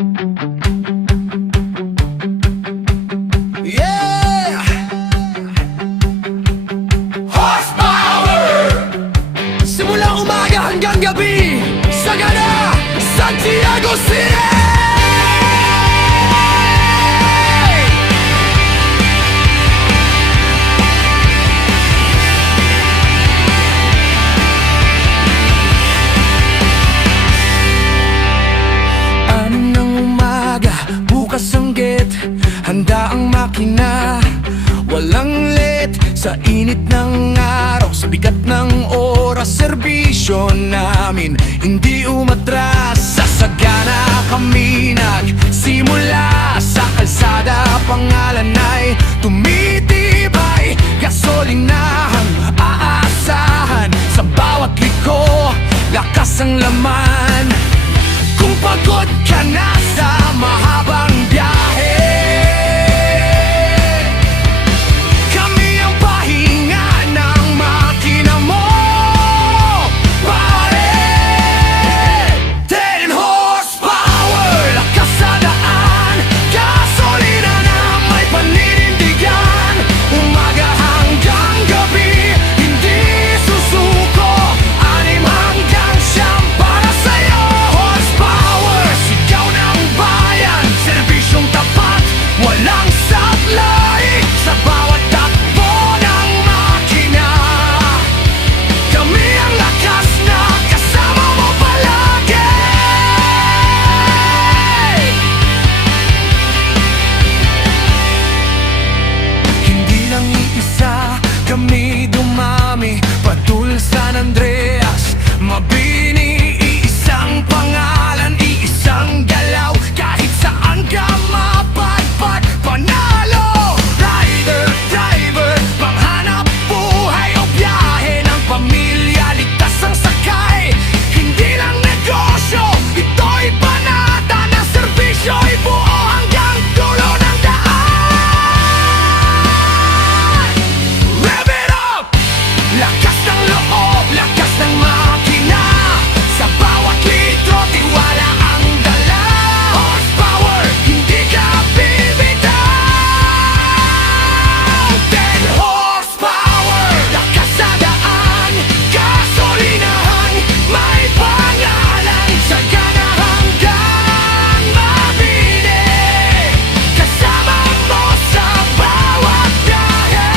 Yeah! Horsepower! Simulang umaga hanggang gabi, Sagana, Santiago City! Handa ang makina, walang late sa init ng araw, sa bigat ng oras, serbisyo namin hindi umatras. Sa Sagana kami nagsimula, sa kalsada pangalan ay tumitibay, gasolinahang aasahan, sa bawat liko lakas ang laman. Kung pagod ka na sa mahabang biyahe, kami dumami, patul San Andreas, mabini, iisang pangalan, iisang galaw, kahit saan ka mapadpad, panalo. Rider, driver, panghanap buhay o biyahe ng pamilya, ligtas ang sakay, hindi lang negosyo, ito'y panata ng serbisyo, ibuo hanggang dulo ng lakas ng loob, lakas ng makina, sa bawat litro, tiwala ang dala. Horsepower, hindi ka bibitaw. 10 horsepower, lakas sa daan, gasolinahan, may pangalan, Sagana hanggang mabini, kasama mo sa bawat biyahe.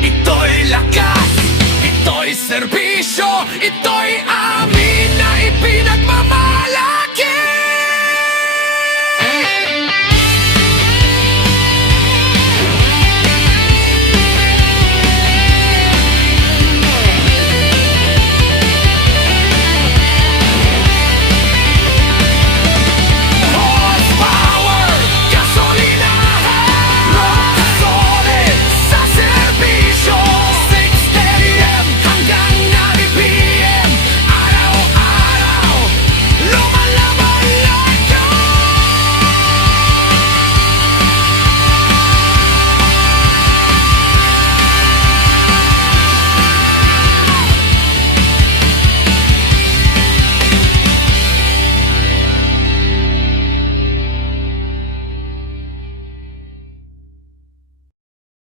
Ito'y lakas, ito'y serbisyo, ito'y amin.